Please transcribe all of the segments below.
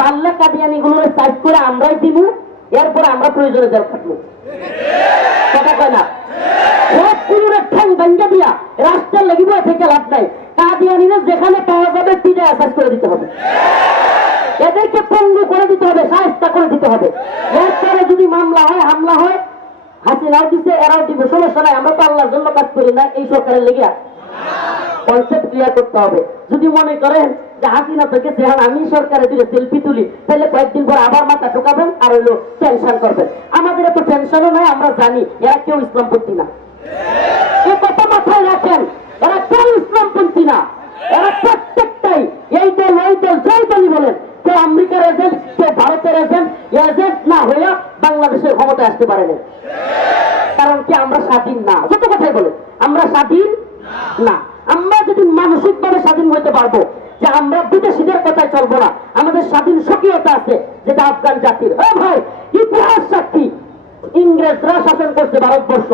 পারলে কাদিয়ানি গুলোর সাইজ করে আমরাই দিব, এরপরে আমরা প্রয়োজনে জেল থাকবো। কথা কয় না? সবগুলোর ঠ্যাং ভাঙ্গা দিয়া রাষ্ট্রের লেগিব থেকে লাভ নাই। কাদিয়ানিরা যেখানে পাওয়া যাবে পিটায় সাইজ করে দিতে হবে, এদেরকে পঙ্গু করে দিতে হবে, সাহায্য করে দিতে হবে। এরপরে যদি মামলা হয়, হামলা হয়, হাসিনাও দিচ্ছে, এরাও দিবে, সমস্যা নাই। আমরা তো আল্লাহর জন্য কাজ করি না, এই সরকারের লেগে কনসেপ্ট ক্লিয়ার করতে হবে। যদি মনে করেন যে হাসিনা থেকে যেহান আমি সরকারে দিলে সেলফি তুলি, তাহলে কয়েকদিন পর আবার মাথা ঢোকাবেন আর হইলো টেনশন করবেন। আমাদের এত টেনশনও নাই, আমরা জানি এরা কেউ ইসলামপন্থী না। এ কথা মাথায় রাখেন, এরা কেউ ইসলামপন্থী না। এরা প্রত্যেকটাই এই দল ওই দল জয় দলই বলেন, কেউ আমেরিকার এজেন্ট, কেউ ভারতের এজেন্ট। এজেন্ট না হইয়া বাংলাদেশের ক্ষমতায় আসতে পারে না। কারণ কি? আমরা স্বাধীন না। সত্য কথাই বলে, আমরা স্বাধীন না। আমরা যদি মানসিক ভাবে স্বাধীন হইতে পারবো যে আমরা বিদেশিদের কথায় চলবো না, আমাদের স্বাধীন স্বকীয়তা আছে, যেটা আফগান জাতির। ভাই, ইতিহাস সাক্ষী, ইংরেজরা শাসন করছে ভারতবর্ষ,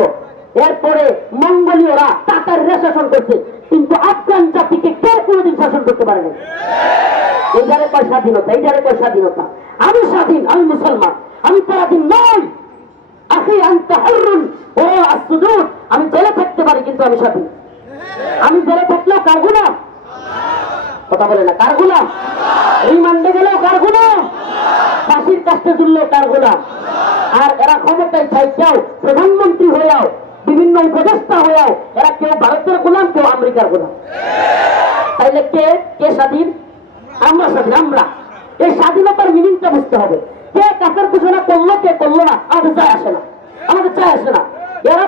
এরপরে মঙ্গোলীয়রা, তাতাররা শাসন করছে, কিন্তু আফগান জাতিকে কেউ কোনোদিন শাসন করতে পারে না। এইটারে কয় স্বাধীনতা, এইটারে কয় স্বাধীনতা। আমি স্বাধীন, আমি মুসলমান, আমি পরাধীন নই। আখি আনতা হুররুন ওয়া আসসুদুর। আমি জেলে থাকতে পারি কিন্তু আমি স্বাধীন। আমি জেলে থাকলেও কার গোলাম? কথা বলে না, কার গোলাম? রিমান্ডে গেলেও কার গোলাম? ফাঁসির কাছে ঝুললেও কার গোলাম? আর এরা ক্ষমতায় থাইকেও, প্রধানমন্ত্রী হয়েও, বিভিন্ন উপদেষ্টা হয়েও এরা কেউ ভারতের গোলাম, কেউ আমেরিকার গোলাম। তাইলে কে কে স্বাধীন? আমরা স্বাধীন। আমরা এই স্বাধীনতার মিনিংটা বুঝতে হবে। কে কাফের ঘোষণা করলো, কে করলো না, আমাদের চায় আসে না, আমাদের চায় আসে না। এরা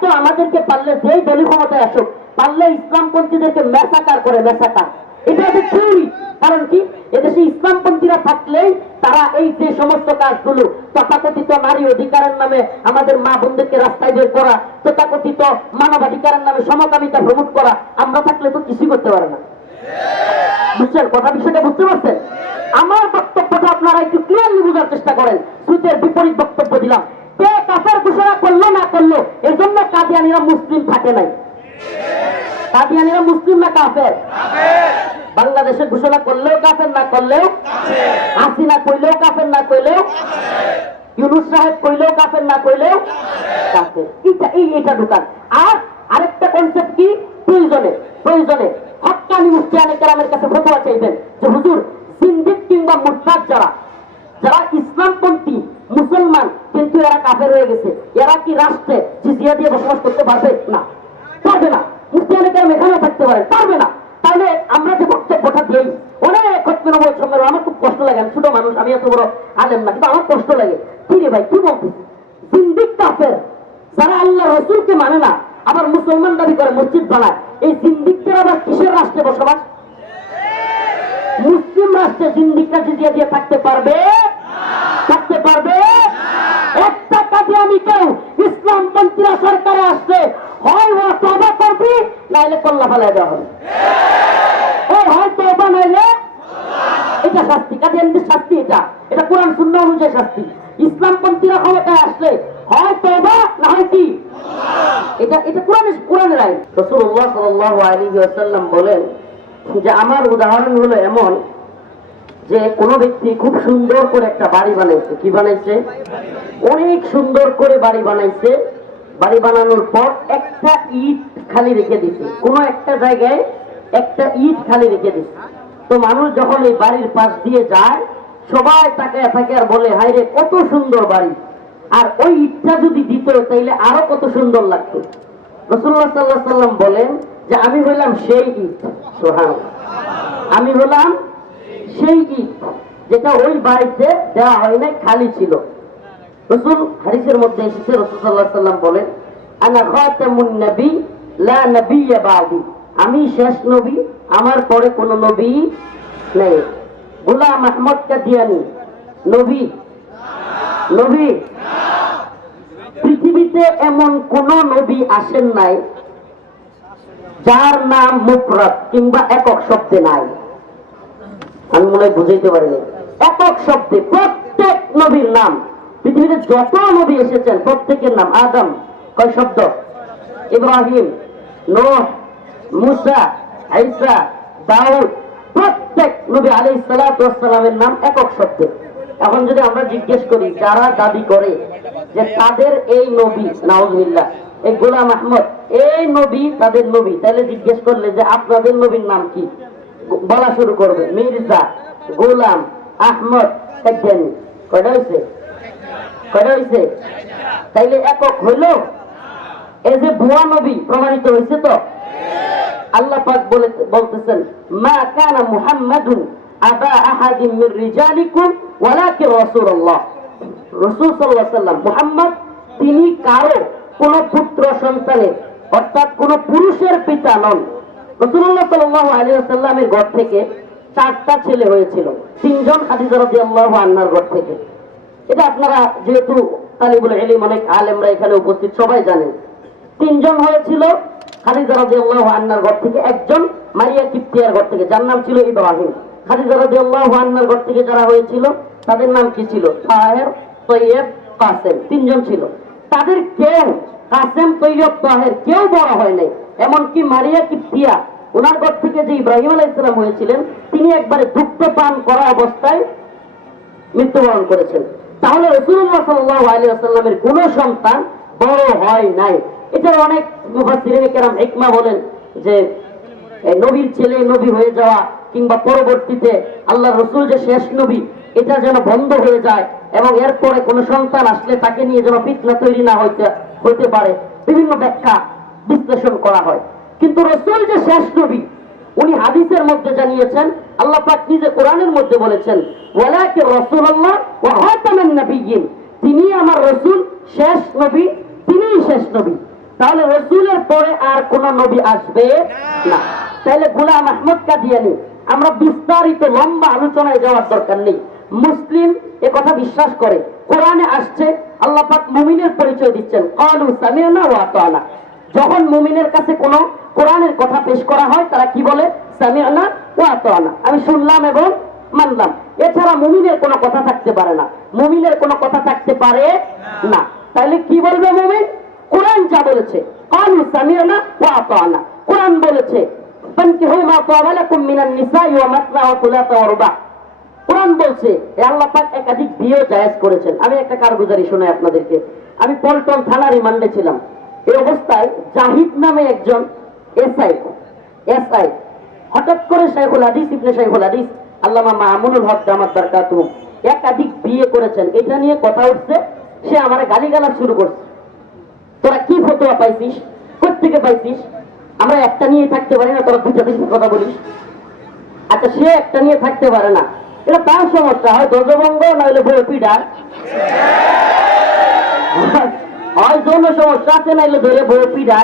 তো আমাদেরকে পারলে, যেই দলীয় ক্ষমতায় আসুক, পারলে ইসলামপন্থীদেরকে মেসাকার করে, মেসাকার। এটা হচ্ছে থিওরি। কারণ কি? এদেশে ইসলামপন্থীরা থাকলেই তারা এই যে সমস্ত কাজগুলো, তথাকথিত নারী অধিকারের নামে আমাদের মা বোনদেরকে রাস্তায় বের করা, তথাকথিত মানবাধিকারের নামে সমকামিতা প্রমোট করা, আমরা থাকলে তো কিছুই করতে পারে না। বুঝছেন কথা? বিষয়টা বুঝতে পারছেন? আমার বক্তব্যটা আপনারা একটু ক্লিয়ারলি বোঝার চেষ্টা করেন। সুতের বিপরীত বক্তব্য দিলাম। কে কাফের ঘোষণা করলো না করলো, এর জন্য কাদিয়ানিরা মুসলিম থাকে নাই। কাদিয়ানিরা মুসলিম না কাফের? বাংলাদেশে ঘোষণা করলেও কাফের, না করলেও হাসিনা কইলেও কাফের, না কইলেও ইউনূস সাহেব কইলেও কাফের, না কইলেও কাফের। এইটা ঢুকান। আর আরেকটা কনসেপ্ট কি? প্রয়োজনে হক্কানি মুফতিয়ানে কেরামের কাছে ফতোয়া চাইবেন যে হুজুর, জিন্দিক কিংবা মুরতাদ যারা ইসলামপন্থী মুসলমান কিন্তু এরা কাফের হয়ে গেছে, এরা কি রাষ্ট্রে জিজিয়া দিয়ে বসবাস করতে পারবে? না, পারবে না। মুফতিয়ানে কেরাম এখানেও থাকতে পারে, পারবে না। তাহলে আমরা যে বক্তব্যটা দিই, অনেক খতমে নবুয়ত সম্মেলন, আমার খুব কষ্ট লাগে। আমি ছোট মানুষ, আমি এত বড় আলেম না, কিন্তু আমার কষ্ট লাগে। কি রে ভাই, কি বলছিস? জিন্দিক কাফের, যারা আল্লাহ রসুলকে মানে না, আবার মুসলমান দাবি করে, মসজিদ বানায়, এই জিন্দিকদের আবার কিসের রাষ্ট্রে বসবাস? মুসলিম রাষ্ট্রে জিন্দিকরা জিজিয়া দিয়ে থাকতে পারবে? থাকতে পারবে? একটা কাদিয়ানি কেউ ইসলামপন্থীরা সরকারে আসলে হয় ও তওবা করবি, নাইলে কল্লা ফেলায় দেওয়া হবে। হয় তওবা, নাইলে এটা শাস্তি। কাদিয়ানিদের শাস্তি এটা কোরআন সুন্নাহ অনুযায়ী শাস্তি। ইসলামপন্থীরা ক্ষমতায় আসলে হয় তওবা, না হয় কি? এটা কোরআনের আইন। রাসূলুল্লাহ সাল্লাল্লাহু আলাইহি ওয়াসাল্লাম বলেন যে আমার উদাহরণ হলো এমন যে কোন ব্যক্তি খুব সুন্দর করে একটা বাড়ি বানাইছে। কি বানাইছে? অনেক সুন্দর করে বাড়ি বানাইছে। বাড়ি বানানোর পর একটা ইট খালি রেখে দিছে, কোন একটা জায়গায় একটা ইট খালি রেখে দিছে। তো মানুষ যখন এই বাড়ির পাশ দিয়ে যায়, সবাই তাকায় থাকে আর বলে, হায় রে কত সুন্দর বাড়ি, আর ওই ইটটা যদি দিত তাইলে আরো কত সুন্দর লাগতো। রাসূলুল্লাহ সাল্লাল্লাহু আলাইহি ওয়াসাল্লাম বলেন যে আমি হইলাম সেই ইট। সুবহানাল্লাহ, আমি হলাম সেই ইট যেটা ওই বাড়িতে দেওয়া হয় নাই, খালি ছিল। রাসূল হাদিসের মধ্যে এসেছে, রাসূল সাল্লাল্লাহু আলাইহি ওয়াসাল্লাম বলেন, আনা খাতামুন নবী লা নবিয়্যা বাদি, আমি শেষ নবী, আমার পরে কোন নবী নেই। গোলাম আহমদ কাদিয়ানী নবী? নবী? পৃথিবীতে এমন কোন নবী আসেন নাই যার নাম মুফরাদ কিংবা একক শব্দে নাই। আমি মনে হয় বুঝাইতে পারিনি। একক শব্দে প্রত্যেক নবীর নাম, পৃথিবীতে যত নবী এসেছেন প্রত্যেকের নাম। আদম কয় শব্দ? ইব্রাহিম, নূহ, মুসা, ঈসা, দাউদ, প্রত্যেক প্রত্যেক নবী আলাইহিস সালাতু ওয়াস সালামের নাম একক শব্দে। এখন যদি আমরা জিজ্ঞেস করি যারা দাবি করে যে তাদের এই নবী নাউজুবিল্লাহ এই গোলাম আহমদ এই নবী তাদের নবী, তাহলে জিজ্ঞেস করলে যে আপনাদের নবীর নাম কি, বলা শুরু করবে মির্জা, গোলাম, আহমদ, একজনই। কয়টা হয়েছে? কয়টা হয়েছে? তাইলে একক হইল? এই যে ভুয়া নবী প্রমাণিত হয়েছে তো। আল্লাহ পাক বলতেছেন মা কানা মুহাম্মাদুন আবা আহাদিম মির রিজালিকুম ওয়ালাকিন রাসূলুল্লাহ। রাসূল সাল্লাল্লাহু আলাইহি ওয়াসাল্লাম মুহাম্মদ তিনি কারো কোন পুত্র সন্তানের অর্থাৎ কোন পুরুষের পিতা নন। রাসূলুল্লাহ সাল্লাল্লাহু আলাইহি ওয়াসাল্লামের ঘর থেকে 4টা ছেলে হয়েছিল, 3জন খাদিজা রাদিয়াল্লাহু আনহার ঘর থেকে। এটা আপনারা যেহেতু তালিবুল ইলম অনেক আলেমরা এখানে উপস্থিত সবাই জানেন। 3জন হয়েছিল খাদিজা রাদিয়াল্লাহু আনহার ঘর থেকে, একজন মারিয়া কিপ্তিয়ার ঘর থেকে যার নাম ছিল ইব্রাহিম। খাদিজা রাদিয়াল্লাহু আনহার ঘর থেকে যারা হয়েছিল তাদের নাম কি ছিল? তাহের, তৈয়ব, কাসেম। 3জন ছিল। তাদের কেউ কাসেম, তৈয়ব, তাহের কেউ বড় হয় নাই। এমনকি মারিয়া কিপ্তিয়া ওনার ঘর থেকে যে ইব্রাহিম আলাইহিস সালাম হয়েছিলেন তিনি একবারে দুগ্ধ পান করা অবস্থায় মৃত্যুবরণ করেছেন। তাহলে রাসূলুল্লাহ সাল্লাল্লাহু আলাইহি ওয়াসাল্লামের কোন সন্তান বড় হয় নাই। এটার অনেক মুফাসসিরিন কেরাম হিকমা বলেন যে নবীর ছেলে নবী হয়ে যাওয়া কিংবা পরবর্তীতে আল্লাহর রাসূল যে শেষ নবী এটা যেন বন্ধ হয়ে যায় এবং এরপরে কোন সন্তান আসলে তাকে নিয়ে যেন ফিতনা তৈরি না হইতে পারে, বিভিন্ন ব্যাখ্যা বিশ্লেষণ করা হয়। কিন্তু রাসূল যে শেষ নবী উনি হাদিসের মধ্যে জানিয়েছেন, আল্লাহ পাক নিজে কোরআনের মধ্যে বলেছেন ওয়ালাকিন রাসূলুল্লাহ ওয়া খাতামান নাবিয়্যিন, তিনি আমার রাসূল, শেষ নবী, তিনিই শেষ নবী। তাহলে রাসূলের পরে আর কোন নবী আসবে না। তাহলে গোলাম আহমদ কাদিয়ানী আমরা বিস্তারিত লম্বা আলোচনায় যাওয়ার দরকার নেই। মুসলিম এ কথা বিশ্বাস করে, কোরআনে আসছে আল্লাহ পাক মুমিনের পরিচয় দিচ্ছেন ক্বালু সামি'না ওয়া আতা'না। যখন মুমিনের কাছে কোন কোরআনের কথা পেশ করা হয় তারা কি বলে? সামি'না ওয়া আতা'না, আমি শুনলাম এবং মানলাম। এছাড়া মুমিনের কোনো কথা থাকতে পারে না, মুমিনের কোনো কথা থাকতে পারে না। তাহলে কি বলবে মুমিন? কোরআন যা বলেছে ক্বালু সামি'না ওয়া আতা'না। কোরআন বলেছে ফানকিহু মা তাবা লাকুম মিনান নিসাই ওয়া মাসনা ওয়া সুলাসা ওয়া রুবা। কোরআন বলছে আল্লাহ পাক একাধিক বিয়ে জায়েজ করেছেন। আমি একটা কারগুজারি শোনাই আপনাদেরকে। আমি পল্টন থানার রিমান্ডে ছিলাম। এই অবস্থায় জাহিদ নামে একজন এসআই হঠাৎ করে শাইখুল হাদিস ইবনে শাইখুল হাদিস আল্লামা মামুনুল হক দামাত বারকাতুহু একাধিক বিয়ে করেছেন, এটা নিয়ে কথা উঠছে। সে আমারে গালিগালাজ শুরু করছে, তোরা কি ফতোয়া পাইছিস, কোত্থেকে পাইছিস, আমরা একটা নিয়ে থাকতে পারি না, তোরা দুটা তিনটা কথা বলিস। আচ্ছা সে একটা নিয়ে থাকতে পারে না, এটা তার সমস্যা, হয় ধ্বজভঙ্গ নইলে বই পিডা, হয় যৌন সমস্যা আছে নাইলে ধরে বই পিডা।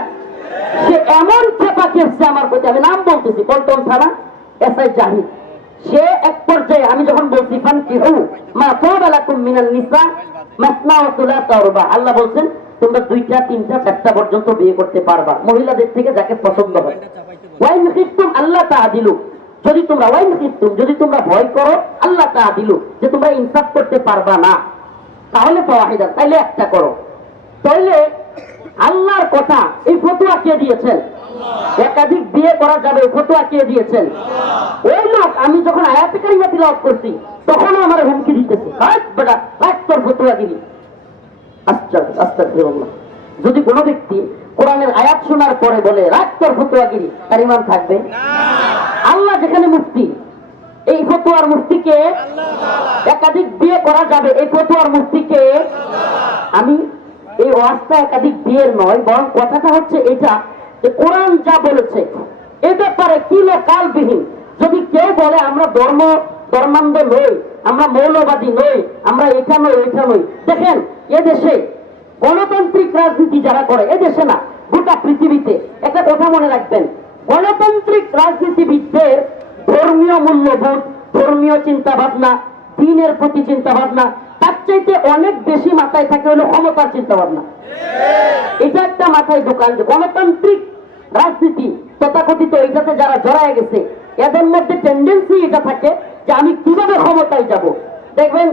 সে এমন খেপা খেপছে আমার প্রতি, আমি নাম বলতেছি পল্টন থানা এসআই জাহিদ। সে এক পর্যায়ে আমি যখন বলছি ফানকিহু মা তাবা লাকুম মিনান নিসা মাসনা ওয়া সুলাসা ওয়া রুবা, আল্লাহ বলছেন তোমরা 2টা 3টা 4টা পর্যন্ত বিয়ে করতে পারবা মহিলাদের থেকে যাকে পছন্দ হয়। ওয়াইন খিফতুম আল্লাহ তাআদিলু, যদি তোমরা ওয়াইন খিফতুম যদি তোমরা ভয় করো আল্লাহ তাআদিলু যে তোমরা ইনসাফ করতে পারবা না তাহলে ফাওয়াহিদা, তাইলে একটা করো। তাইলে আল্লাহর কথা এই ফতোয়া কে দিয়েছেন? একাধিক বিয়ে করা যাবে এই ফতোয়া কে দিয়েছেন? ওই লোক আমি যখন আয়াতে কারিমা তিলাওয়াত করছি তখনও আমার হুমকি দিতেছে, হাট বেটা রাখ তোর ফতোয়া দিবি। আস্তাগফিরুল্লাহ। যদি কোনো ব্যক্তি কোরআনের আয়াত শোনার পরে বলে রাখ তোর ফতোয়াগিরি, তার ঈমান থাকবে? আল্লাহ যেখানে মুফতি, এই ফতোয়ার মুফতিকে একাধিক বিয়ে করা যাবে এই ফতোয়ার মুফতিকে। আমি এই ওয়াজটা একাধিক বিয়ের নয়, বরং কথাটা হচ্ছে এটা যে কোরআন যা বলেছে এ ব্যাপারে কিলোকালবিহীন। যদি কেউ বলে আমরা ধর্মান্ধ নই, আমরা মৌলবাদী নই, আমরা এটা নই এটা নই, দেখেন এদেশে গণতান্ত্রিক রাজনীতি যারা করে, এদেশে না গোটা পৃথিবীতে, একটা কথা মনে রাখবেন, গণতান্ত্রিক রাজনীতিবিদদের ধর্মীয় মূল্যবোধ, ধর্মীয় চিন্তা ভাবনা, দ্বীনের প্রতি চিন্তা ভাবনা তার চাইতে অনেক বেশি মাথায় থাকে হলো ক্ষমতার চিন্তা ভাবনা। এটা একটা মাথায় ঢোকান যে গণতান্ত্রিক রাজনীতি তথাকথিত এটাতে যারা জড়ায় গেছে এদের মধ্যে টেন্ডেন্সি এটা থাকে যে আমি কিভাবে ক্ষমতায় যাব। দেখবেন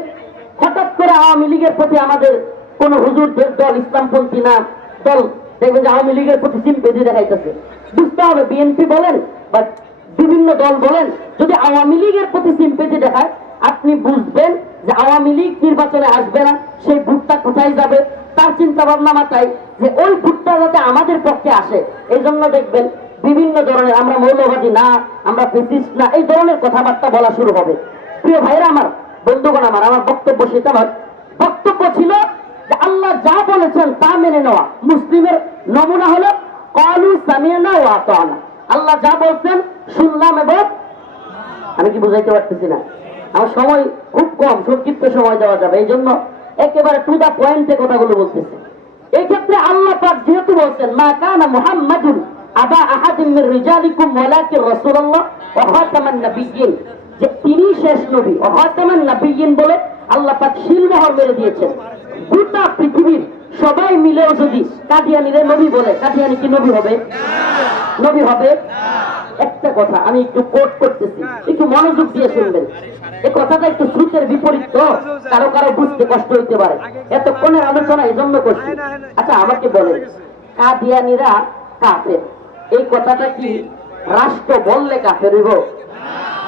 হঠাৎ করে আওয়ামী লীগের প্রতি আমাদের কোন হুজুরদের দল ইসলামপন্থী না দল দেখবেন যে আওয়ামী লীগের প্রতি সিম্পেথি দেখাইতেছে। বুঝতে হবে বিএনপি বলেন বা বিভিন্ন দল বলেন, যদি আওয়ামী লীগের প্রতি সিম্পেথি দেখায়, আপনি বুঝবেন যে আওয়ামী লীগ নির্বাচনে আসবে না, সেই ভোটটা কোথায় যাবে, তার চিন্তা ভাবনা মাথায় যে ওই ভোটটা যাতে আমাদের পক্ষে আসে। এই জন্য দেখবেন বিভিন্ন ধরনের, আমরা মৌলবাদী না, আমরা ফেসিস্ট না, এই ধরনের কথাবার্তা বলা শুরু হবে। প্রিয় ভাইরা আমার, বন্ধুগণ আমার, আমার বক্তব্য সেটা নয়। বক্তব্য ছিল যে আল্লাহ যা বলেছেন তা মেনে নেওয়া। মুসলিমের নমুনা হলো ক্বালু সামি'না ওয়া আতা'না। আল্লাহ যা বলছেন শুনলাম এবং, আমি কি বুঝাইতে পারতেছি না? আমার সময় খুব কম, সংক্ষিপ্ত সময় দেওয়া যাবে, এই জন্য একেবারে টু দা পয়েন্টে কথাগুলো বলতেছি। এই ক্ষেত্রে আল্লাহ পাক যেহেতু বলছেন মা কানা মুহাম্মাদুন আবা আহাদিন মির রিজালিকুম ওয়ালাকিন রাসূলুল্লাহ ওয়া খাতামান নাবিয়্যিন, যে তিনি শেষ নবী, ওয়া খাতামান নাবিয়্যিন বলে আল্লাহ পাক শিলমোহর মেরে দিয়েছেন। গোটা পৃথিবীর সবাই মিলেও যদি কাদিয়ানীরে নবী বলে, কাদিয়ানী কি নবী হবে? নবী হবে? একটা কথা আমি একটু কোট করতেছি, একটু মনোযোগ দিয়ে শুনবেন। এই কথাটা একটু শ্রুতের বিপরীত, তো কারো কারো বুঝতে কষ্ট হইতে পারে। এতক্ষণের আলোচনা এই জন্য করছি। আচ্ছা আমাকে বলেন, কাদিয়ানীরা কাফের, এই কথাটা কি রাষ্ট্র বললে কাফের হইব?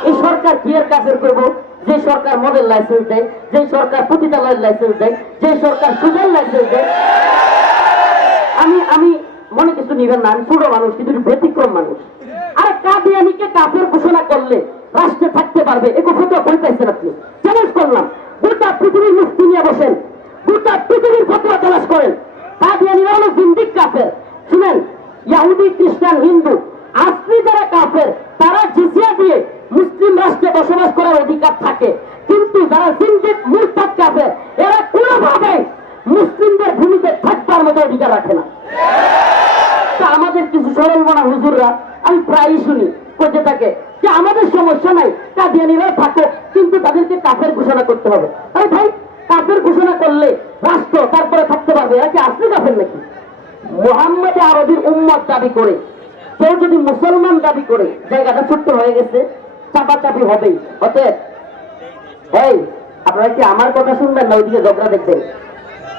এই সরকার কি এর কাফের করব? যে সরকার মদের লাইসেন্স দেয়, যে সরকার পতিতালয়ের লাইসেন্স দেয়, যে সরকার সুদের লাইসেন্স দেয়। আমি মনে কিছু নিবেন না, আমি ছোট মানুষ, কিন্তু ব্যতিক্রম মানুষ। আরে কাদিয়ানীকে কাফের ঘোষণা করলে রাষ্ট্রে থাকতে পারবে, এ ফতোয়া কই পাইছেন আপনি? চ্যালেঞ্জ করলাম, গোটা পৃথিবীর মুফতি নিয়ে বসেন, গোটা পৃথিবীর ফতোয়া তালাশ করেন। কাদিয়ানীরা হলো জিন্দিক কাফের। শুনেন, ইহুদি, খ্রিস্টান, হিন্দু, আসলি যারা কাফের তারা জিজিয়া দিয়ে মুসলিম রাষ্ট্রে বসবাস করার অধিকার থাকে, কিন্তু যারা জিন্দিক মুরতাদ কাফের, এরা কোনোভাবে মুসলিমদের ভূমিতে থাকবার মতো অধিকার রাখে না। তা আমাদের কিছু সরল মনা হুজুররা আমি প্রায়ই শুনি করতে থাকে যে আমাদের সমস্যা নাই, কাদিয়ানীরাও থাকো, কিন্তু তাদেরকে কাফের ঘোষণা করতে হবে। আরে ভাই, কাফের ঘোষণা করলে রাষ্ট্র তারপরে থাকতে পারবে? এরা কি আসলে কাফের নাকি? মুহাম্মদ আরবির উম্মত দাবি করে কেউ যদি মুসলমান দাবি করে, জায়গাটা ছোট্ট হয়ে গেছে, চাপাচাপি হবেই। অতএব এই আপনারা কি আমার কথা শুনবেন না ওইদিকে ঝগড়া দেখবেন?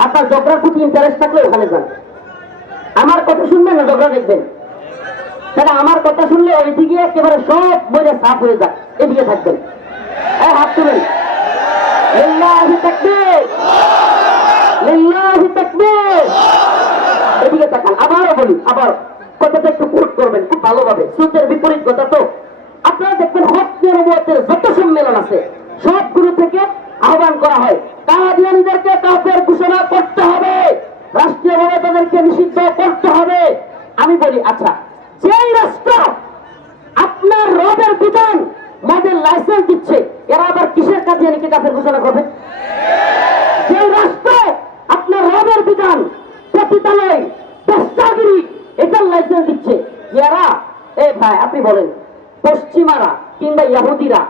আপনার ঝগড়ার প্রতি ইন্টারেস্ট থাকলে ওখানে যান। আমার কথা শুনবেন না ঝগড়া দেখবেন? তাহলে আমার কথা শুনলে ওইদিকে একেবারে সব বইলে সাফ হয়ে যাক, এদিকে থাকবেন। হাত তুলেন, লিল্লাহি তাকবীর, লিল্লাহি তাকবীর। এদিকে তাকান। আবারও বলি, আবার কথাটা একটু কোট করবেন খুব ভালোভাবে, সূত্রের বিপরীত কথা তো। আপনারা দেখবেন হক নবুয়তের যত সম্মেলন আছে সবগুলো থেকে আহ্বান করা হয় কাদিয়ানীদেরকে কাফের ঘোষণা করতে হবে, রাষ্ট্রীয়ভাবে তাদেরকে নিষিদ্ধ করতে হবে। আমি বলি, আচ্ছা, যেই রাষ্ট্র আপনার রবের বিধান মদের লাইসেন্স দিচ্ছে, এরা আবার কিসের কাদিয়ানীকে কাফের ঘোষণা করবে? যেই রাষ্ট্র আপনার রবের বিধান, পতিতালয়, পেশাগিরি, এটার লাইসেন্স দিচ্ছে, এরা, এই ভাই আপনি বলেন, পশ্চিমারা কিংবা ইহুদিরা,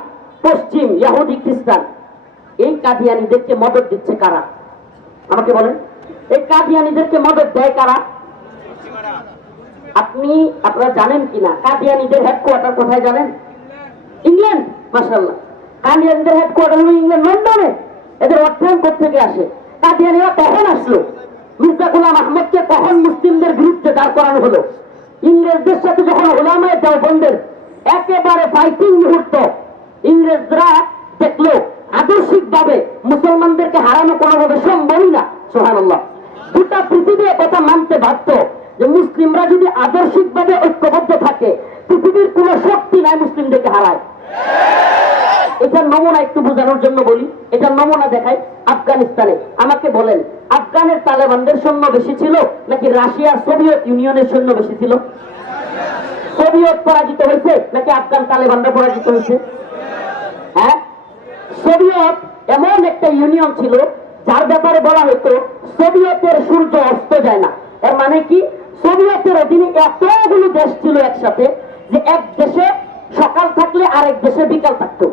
পশ্চিম ইহুদি খ্রিস্টান, এই কাদিয়ানীদেরকে মদত দিচ্ছে কারা? আমাকে বলেন, এই কাদিয়ানীদেরকে মদত দেয় কারা? আপনারা জানেন কিনা কাদিয়ানীদের হেডকোয়ার্টার কোথায় জানেন? ইংল্যান্ড। মাশাআল্লাহ, কাদিয়ানীদের হেডকোয়ার্টার হলো ইংল্যান্ড, লন্ডনে। এদের অর্থায়ন থেকে আসে। কাদিয়ানীরা কখন আসলো? মির্জা গোলাম আহমদকে কখন মুসলিমদের বিরুদ্ধে দাঁড় করানো হলো? ইংরেজদের সাথে যখন ওলামায়ে দেওবন্দের একেবারে ফাইটিং মুহূর্ত, ইংরেজরা দেখলো আদর্শিকভাবে মুসলমানদেরকে হারানো কোনোভাবে সম্ভবই না। সুবহানাল্লাহ, গোটা পৃথিবী কথা মানতে বাধ্য যে মুসলিমরা যদি আদর্শিকভাবে ঐক্যবদ্ধ থাকে, পৃথিবীর কোন শক্তি নাই মুসলিমদেরকে হারায়। এটার নমুনা একটু বোঝানোর জন্য বলি, এটার নমুনা দেখাই আফগানিস্তানে। আমাকে বলেন, আফগানের তালেবানদের সৈন্য বেশি ছিল নাকি রাশিয়ার সোভিয়েত ইউনিয়নের সৈন্য বেশি ছিল? সোভিয়েত পরাজিত হয়েছে নাকি আফগান তালেবানরা পরাজিত হয়েছে? হ্যাঁ, সোভিয়েত এমন একটা ইউনিয়ন ছিল যার ব্যাপারে বলা হতো সোভিয়েতের সূর্য অস্ত যায় না। এর মানে কি, সোভিয়েতের অধীনে এতগুলো দেশ ছিল একসাথে যে এক দেশে সকাল থাকলে আরেক দেশে বিকাল থাকতো।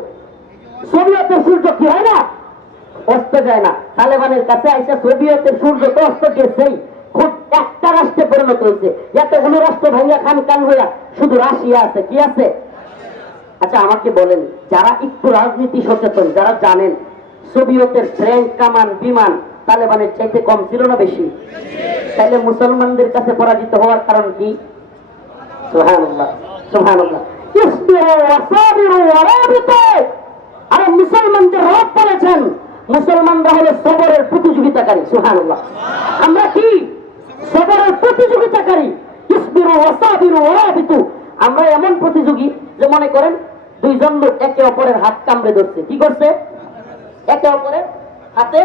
সোভিয়েতের সূর্য কি হয় না, অস্ত যায় না। তালেবানের কাছে আইসা সোভিয়েতের সূর্য তো অস্ত গেছেই, খুব একটা রাষ্ট্রে পরিণত হয়েছে। এতগুলো রাষ্ট্র ভাঙ্গা খান কান হইয়া শুধু রাশিয়া আছে। কি আছে? আচ্ছা আমাকে বলেন, যারা একটু রাজনীতি সচেতন, যারা জানেন সোভিয়েতের ট্যাঙ্ক, কামান, বিমান তালেবানের চাইতে কম ছিল না বেশি? তাইলে মুসলমানদের কাছে পরাজিত হওয়ার কারণ কি? সুবহানাল্লাহ, সুবহানাল্লাহ। ইসবিরু ওয়াসাবিরু ওয়ারাবিতু। আর মুসলমানদের রব বলেছেন মুসলমানরা হলো সবরের প্রতিযোগিতাকারী। সুবহানাল্লাহ। আমরা কি সবরের প্রতিযোগিতাকারী? ইসবিরু ওয়াসাবিরু ওয়ারাবিতু। আমরা এমন প্রতিযোগী যে মনে করেন দুইজন লোক একে অপরের হাত কামড়ে ধরছে। কি করছে? একে অপরের হাতে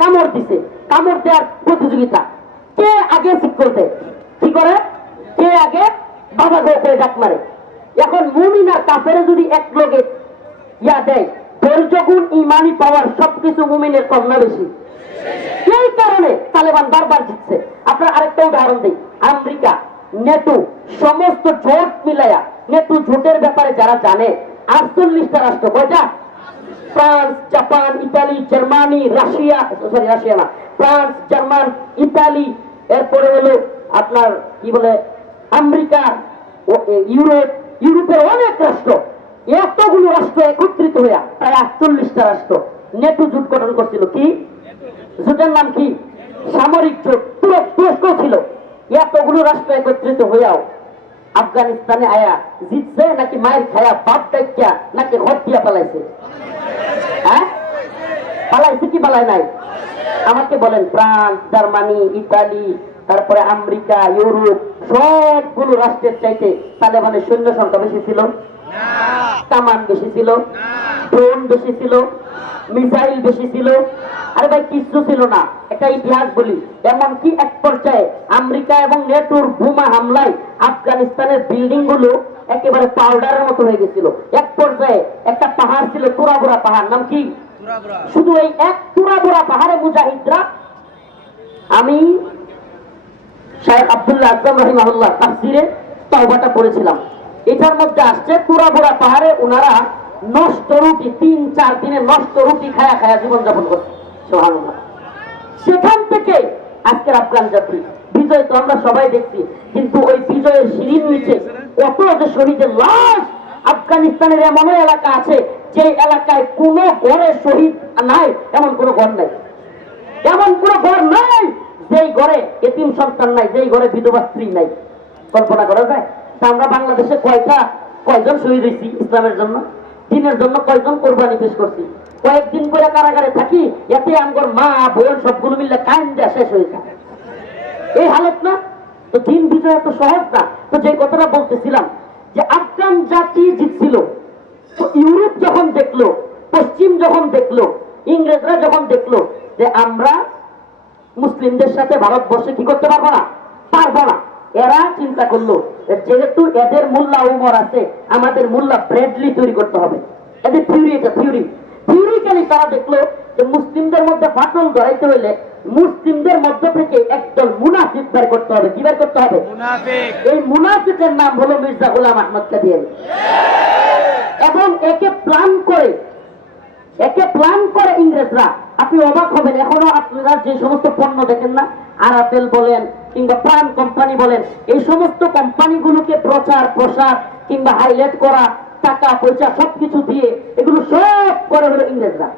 কামড় দিছে। কামড় দেওয়ার প্রতিযোগিতা। কে আগে ঠিক করতে কি করে? কে আগে বাবা গো করে ডাক মারে। এখন মুমিন আর কাফেরে যদি এক লগে ইয়া দেয়, ধৈর্য গুণ ইমানি পাওয়ার সবকিছু মুমিনের কম না বেশি? এই কারণে তালেবান বারবার জিতছে। আপনার আরেকটা উদাহরণ দিই। আমেরিকা, নেটো সমস্ত জোট মিলাইয়া, নেটো জোটের ব্যাপারে যারা জানে 48টা রাষ্ট্র। কয়টা? France, Japan, Italy, Germany, Russia, sorry Russia না, ফ্রান্স, জার্মান, ইতালি, এরপরে হলো আপনার কি বলে আমেরিকা, ইউরোপ, ইউরোপের অনেক রাষ্ট্র। এতগুলো রাষ্ট্র একত্রিত হইয়া প্রায় 48টা রাষ্ট্র নেটো জোট গঠন করছিল। কি জোটের নাম? কি সামরিক জোট। তুরস্ক ছিল। এতগুলো রাষ্ট্র একত্রিত হইয়াও আফগানিস্তানে আয়া জিতছে নাকি মায়ের খায়া বাপ ডাকিয়া নাকি হত্যা পালাইছে? হ্যাঁ, পালাইছে কি পালায় নাই? আমাকে বলেন, ফ্রান্স, জার্মানি, ইতালি, তারপরে আমেরিকা, ইউরোপ সবগুলো রাষ্ট্রের চাইতে তালেবানের সৈন্য সংখ্যা বেশি ছিল? কামান বেশি ছিল? ড্রোন বেশি ছিল? মিসাইল বেশি ছিল? আরে ভাই কিচ্ছু ছিল না। একটা ইতিহাস বলি। এমনকি এক পর্যায়ে আমেরিকা এবং নেটোর বোমা হামলায় আফগানিস্তানের বিল্ডিং গুলো একেবারে পাউডারের মতো হয়ে গেছিল। এক পর্যায়ে একটা পাহাড় ছিল, তুরাবুরা পাহাড়। নাম কি? শুধু এই এক তুরাবুরা পাহাড়ে মুজাহিদরা, আমি শাইখ আব্দুল্লাহ আজম রাহিমাহুল্লাহ তাফসিরে তাওবাটা পড়েছিলাম। এটার মধ্যে আসছে তুরাবুরা পাহাড়ে ওনারা নষ্ট রুটি 3-4 দিনে নষ্ট রুটি খায়া খায়া জীবনযাপন করছে। সুবহানাল্লাহ। সেখান থেকে আজকের আফগান জাতি বিজয় তো আমরা সবাই দেখছি, কিন্তু ওই বিজয়ের সিঁড়ির নিচে কত যে শহীদের লাশ। আফগানিস্তানের এমন এলাকা আছে যে এলাকায় কোনো ঘরে শহীদ নাই, এমন কোনো ঘর নাই। এমন কোনো ঘর নাই যেই ঘরে এতিম সন্তান নাই, যেই ঘরে বিধবা স্ত্রী নাই। কল্পনা করা যায়? তা আমরা বাংলাদেশে কয়জন শহীদ হয়েছি ইসলামের জন্য, দিনের জন্য কয়জন কোরবানি পেশ করছি? কয়েকদিন করে কারাগারে থাকি, এতে আমার মা বোন সবগুলো মিললে কায়েম দেয়া শেষ হয়ে যায়। এই হালত না? তো দিন বিজয় এত সহজ না। তো যে কথাটা বলতেছিলাম যে আফগান জাতি জিতছিল, তো ইউরোপ যখন দেখলো, পশ্চিম যখন দেখলো, ইংরেজরা যখন দেখলো যে আমরা মুসলিমদের সাথে ভারতবর্ষে কি করতে পারবো না, পারবো না, এরা চিন্তা করলো যেহেতু এদের মোল্লা উমর আছে, আমাদের মোল্লা ব্রেডলি তৈরি করতে হবে। এদের থিওরিক্যালি তারা দেখলো যে মুসলিমদের মধ্যে ফাটল ধরাইতে হইলে মুসলিমদের মধ্য থেকে একদল মুনাফিক বের করতে হবে। কি বের করতে হবে? এই মুনাফিকের নাম হলো মির্জা গোলাম আহমদ কাদিয়ানী। এবং একে প্ল্যান করে ইংরেজরা। আপনি অবাক হবেন, এখনো আপনারা যে সমস্ত পণ্য দেখেন না, আরাফেল বলেন কিংবা প্রাণ কোম্পানি বলেন, এই সমস্ত কোম্পানিগুলোকে প্রচার প্রসার কিংবা হাইলাইট করা, টাকা পয়সা সবকিছু দিয়ে এগুলো সব করে হলো ইংরেজরা।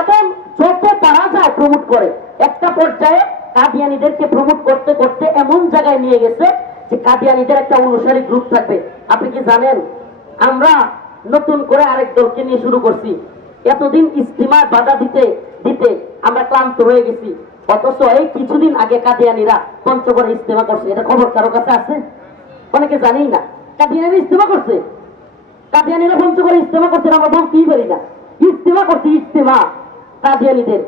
এবং যত পারা যায় প্রমোট করে। একটা পর্যায়ে কাদিয়ানীদেরকে প্রমোট করতে করতে এমন জায়গায় নিয়ে গেছে যে কাদিয়ানীদের একটা অনুসারী গ্রুপ থাকবে। আপনি কি জানেন আমরা নতুন করে আরেক দলকে নিয়ে শুরু করছি? এতদিন ইস্তিমায় বাধা দিতে দিতে আমরা ক্লান্ত হয়ে গেছি, অথচ এই কিছুদিন আগে কাদিয়ানীরা পঞ্চগড়ে ইস্তেমা করছে। এটা খবর কারো কাছে আছে? অনেকে জানেই না কাদিয়ানীরা ইস্তেমা করছে। কাদিয়ানীরা পঞ্চগড়ে ইস্তেমা করছে, আমরা বলতেই পারি না। ইস্তেমা করছে, ইস্তেমা কাদিয়ানীদের।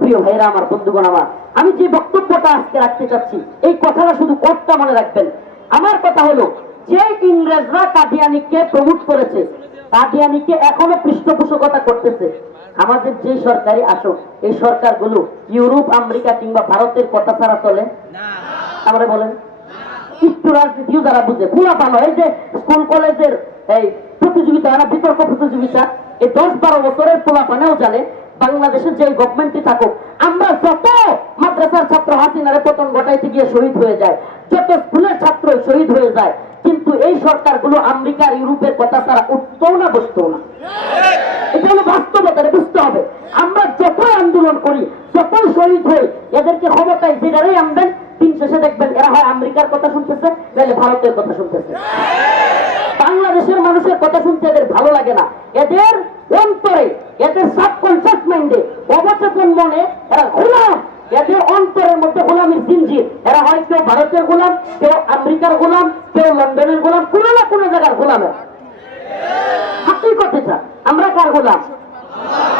প্রিয় ভাইরা আমার, বন্ধুগণ আমার, আমি যে বক্তব্যটা আজকে রাখতে চাচ্ছি, এই কথাটা শুধু কোটটা মনে রাখবেন। আমার কথা হলো যে ইংরেজরা কাদিয়ানীকে প্রমোট করেছে, কাদিয়ানীকে এখনো পৃষ্ঠপোষকতা করতেছে আমাদের যে সরকারি আসুক, এই সরকারগুলো ইউরোপ, আমেরিকা কিংবা ভারতের কথা ছাড়া চলে না। আমরা বলেন একটু রাজনীতিও যারা বুঝে পুরা ভালো। এই যে স্কুল কলেজের এই প্রতিযোগিতা, বিতর্ক প্রতিযোগিতা, এই 10-12 বছরের পোলাপানেও জানে বাংলাদেশের যে গভর্নমেন্টই থাকুক, আমরা যত মাদ্রাসার ছাত্র হাসিনারে পতন ঘটাইতে গিয়ে শহীদ হয়ে যায়, যত স্কুলের ছাত্র শহীদ হয়ে যায়, কিন্তু এই সরকারগুলো আমেরিকা ইউরোপের কথা ছাড়া উঠতেও না বসতেও না। এটা হলো বাস্তবতা, বুঝতে হবে। আমরা যতই আন্দোলন করি, যতই শহীদ হই, এদেরকে ক্ষমতায় যেটাই আনবেন, দিন শেষে দেখবেন এরা হয় আমেরিকার কথা শুনতেছে, নাহলে ভারতের কথা শুনতেছে। বাংলাদেশের মানুষের কথা শুনতে এদের ভালো লাগে না। এদের অন্তরে, এদের সাবকনসিয়াস মাইন্ডে, অবচেতন মনে এরা গোলাম। এদের অন্তরের মধ্যে গোলামির জিনজির। এরা হয় কেউ ভারতের গোলাম, কেউ আমেরিকার গোলাম, কেউ লন্ডনের গোলাম, কোনো না কোনো জায়গার গোলাম। আপনি করতে চান আমরা কার গোলাম?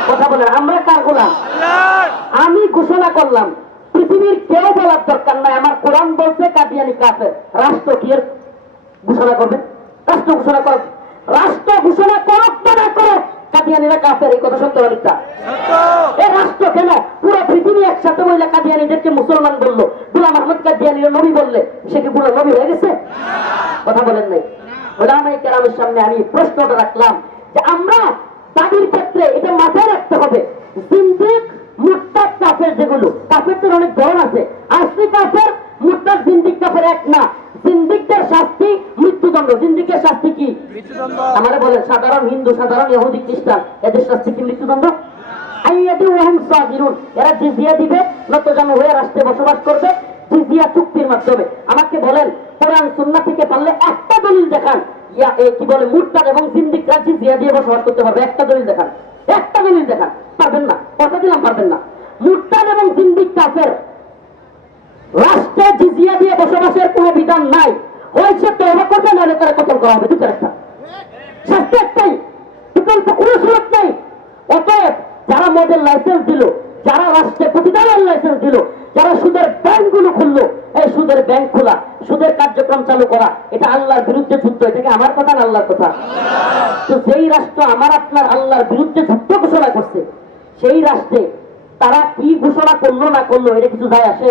কথা বলেন, আমরা কার গোলাম? আমি ঘোষণা করলাম, পৃথিবীর কেউ বলার দরকার নাই, আমার কোরআন বলছে কাদিয়ানি কাফের। রাষ্ট্র কি এর ঘোষণা করবে? রাষ্ট্র ঘোষণা করবে, রাষ্ট্র ঘোষণা করুক বা না করুক, কাদিয়ানিরা কাফের। এই কথা সত্য বলিটা এই রাষ্ট্র কেন পুরো পৃথিবী একসাথে বললে কাদিয়ানিদেরকে মুসলমান বললো, গোলাম আহমদ কাদিয়ানিরা নবী বললে সে কি পুরো নবী হয়ে গেছে? কথা বলেন নাই। ওলামায়ে কেরামের সামনে আমি প্রশ্নটা রাখলাম যে আমরা দাবির ক্ষেত্রে এটা মাথায় রাখতে হবে, জিন্দিক মুরতাদ কাফের, যেগুলো কাফেরদের অনেক ধরন আছে। আসলি কাফের মুরতাদ জিন্দিক কাফের এক না। জিন্দিকদের শাস্তি মৃত্যুদণ্ড। জিন্দিকের শাস্তি কি? আমাদের বলেন, সাধারণ হিন্দু, সাধারণ ইহুদি, খ্রিস্টান, এদের শাস্তি কি? মৃত্যুদণ্ড। এরা জিজিয়া দিবে, নতজানু হয়ে রাষ্ট্রে বসবাস করবে জিজিয়া চুক্তির মাধ্যমে। আমাকে বলেন, কোরআন সুন্নাহ থেকে পারলে একটা দলিল দেখান কি বলে মুরতাদ এবং জিন্দিকরা জিজিয়া দিয়ে বসবাস করতে পারবে। একটা দলিল দেখান, একটা দলিল দেখান। পারবেন না, কথা দিলাম পারবেন না। মুরতাদ এবং জিন্দিক কাফের, রাষ্ট্রে জিজিয়া দিয়ে বসবাসের কোন বিধান নাই। হয়েছে তওবা করবে, নাহলে তারা কতল করা হবে। দুটো একটা শাস্তি একটাই, বিকল্প কোনো সুযোগ নেই। অতএব যারা মদের লাইসেন্স দিল, যারা রাষ্ট্রে প্রতিদানের লাইসেন্স দিল, যারা সুদের ব্যাংকগুলো খুললো, এই সুদের ব্যাংক খোলা, সুদের কার্যক্রম চালু করা, এটা আল্লাহর বিরুদ্ধে যুদ্ধ। এটাকে আমার কথা না আল্লাহর কথা? তো যেই রাষ্ট্র আমার আপনার আল্লাহর বিরুদ্ধে যুদ্ধ ঘোষণা করছে, সেই রাষ্ট্রে তারা কি ঘোষণা করলো না করলো, এটা কিছু যায় আসে?